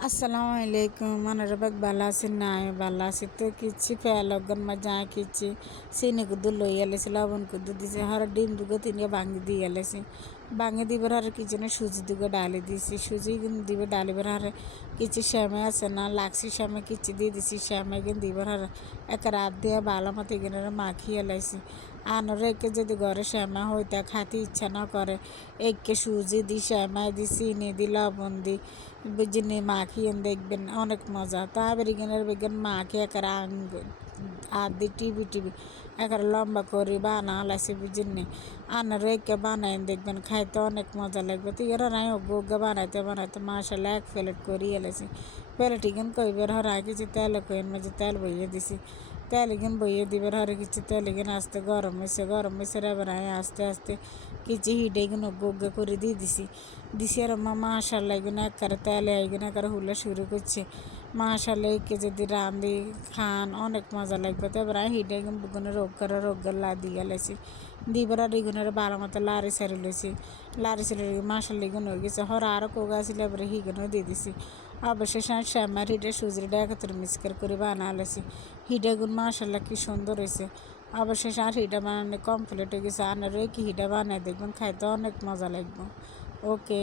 আসসালামু আলাইকুম মনোরবাক বালা আছে নাই বালা আছে তো কিচ্ছি ফেলগন মা যা কিচ্ছি চিনি কুদু লই আলেছি লবণ কুদু দিছে হর ডিম দুগো তিনগে ভাঙি দিয়ে আলেছি ভাঙি দিবার হরে কিচেনে সুজি দুগো ডালি দিছি সুজি দিবে ডালিবার হরে কিছু শ্যামে আছে না লাগছি শ্যামে কিচ্ছি দিয়ে দিছি শ্যামে গিয়ে দিবার হরে এক রাত দিয়ে ভালো মতো এখানে মাখিয়ে লাইছি আনরে একে যদি ঘরে শ্যামা হইতে খাতে ইচ্ছা না করে একে সুজি দি শ্যামাই দি চিনি দি লবণ দি বুঝিনি মাখিয়ে দেখবেন অনেক মজা তারপর এখানের বেগেন মাখিয়ে একার আর দি টিভি একার লম্বা করে বানালাইছি বুঝিনি আনার রেখে বানাই দেখবেন খাইতে অনেক মজা লাগবে তো এরা নাই ওগা বানাইতে মাসাল্লাহ এক প্লেট করি এলেছি প্লেট ইগেন কইবার হর আগে কিছু তেল কইন মাঝে তেল বইয়ে দিছি তেল ইগেন বইয়ে দিবার হরে কিছু তেল ইগেন আস্তে গরম হয়েছে এবার আস্তে আস্তে কিছু হিডে ইগেন ওগা করে দিয়ে দিছি আর মাসাল্লাহ ইগেন একবারে তেলে ইগেন একবারে হুলা শুরু করছে মাসাল্লাহ একে যদি রাঁধি খান অনেক মজা লাগবে তো এবার হিডে ইগেন বুগনের রোগগার লা দিয়ে লাইছি দিবার আর ইগুনের বারো মতো লারি সারি সারি মাসাল্লাহ ইগুন হয়ে গেছে হর আরও কোগা ছিল এবারে হিগুনও দিয়ে দিছি অবশেষ শ্যামার হিডে সুজিটা একত্রে মিক্সকার করে বানালেছি হিডাগুন মাসাল্লাহ কি সুন্দর হয়েছে অবশেষ আর হিডা বানানো কমপ্লিট হয়ে গেছে আনারও কি হিডা বানায় দেখবেন খাইতে অনেক মজা লাগবে ওকে।